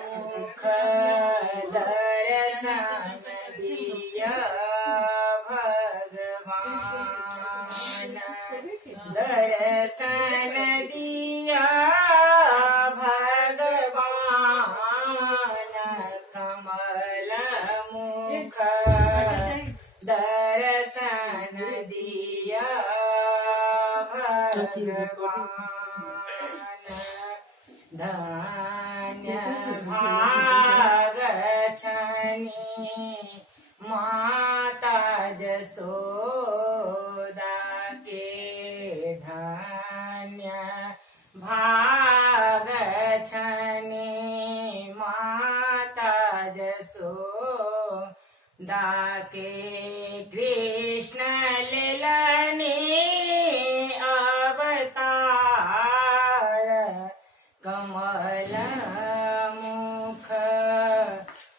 मुख दर्शन दिया भगवान, दर्शन दिया भगवान, कमल मुख दर्शन दिया भगवान। धन्य भाग छनी माता जसोदा के, धन्य भाग छनी माता जसोदा के। कृष्ण लेलनी अवतार, कमल मुख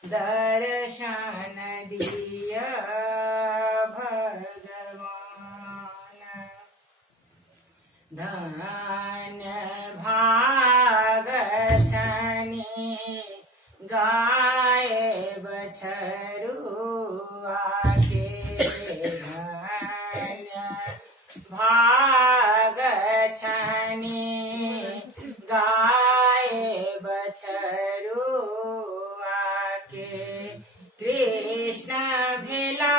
दर्शन दिया भगवान। धन्य भाग छनी गाय बछरुआ के, धन्य भाग छनी गाय बछरुआ के। कृष्ण भेला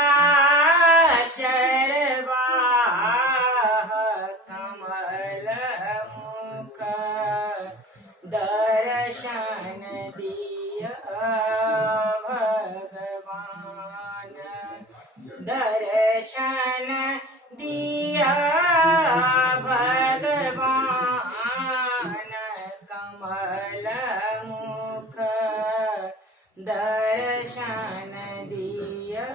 चरवाह, कमल मुख दर्शन दिया भगवान, दर्शन दिया भगवान, कमल मुख दर्शन दिया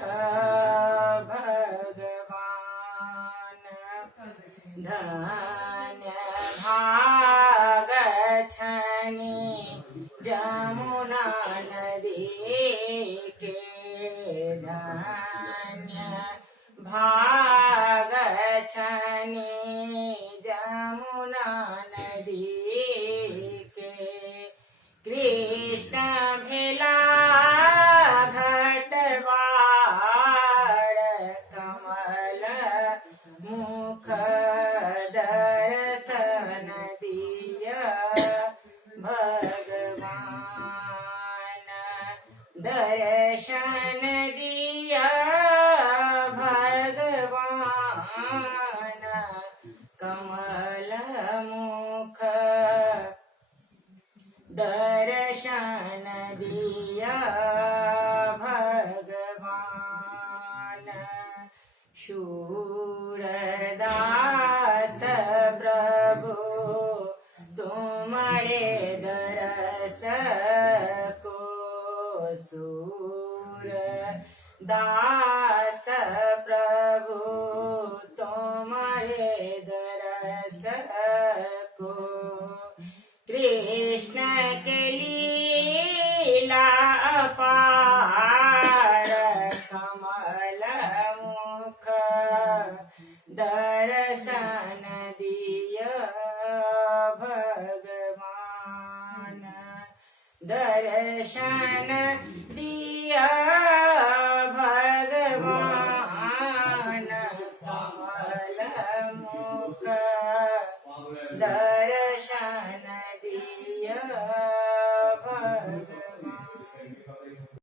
भगवान। धन्य भाग छनी जमुना नदी के, धन्य भाग छनी जमुना नदी के। कृष्ण भेला घटवार, कमल मुख दर्शन दिया भगवान, दर्शन दिया भगवान, कमल मुख दर्शन दिया भगवान। शूरदास प्रभु तुमरे दरस को, सूरदास प्रभु तुमरे दरस को। कृष्ण के लीला अपार, कमल मुख दर्शन दिया भगवान, दर्शन दिया भगवान, कमल मुख दर्शन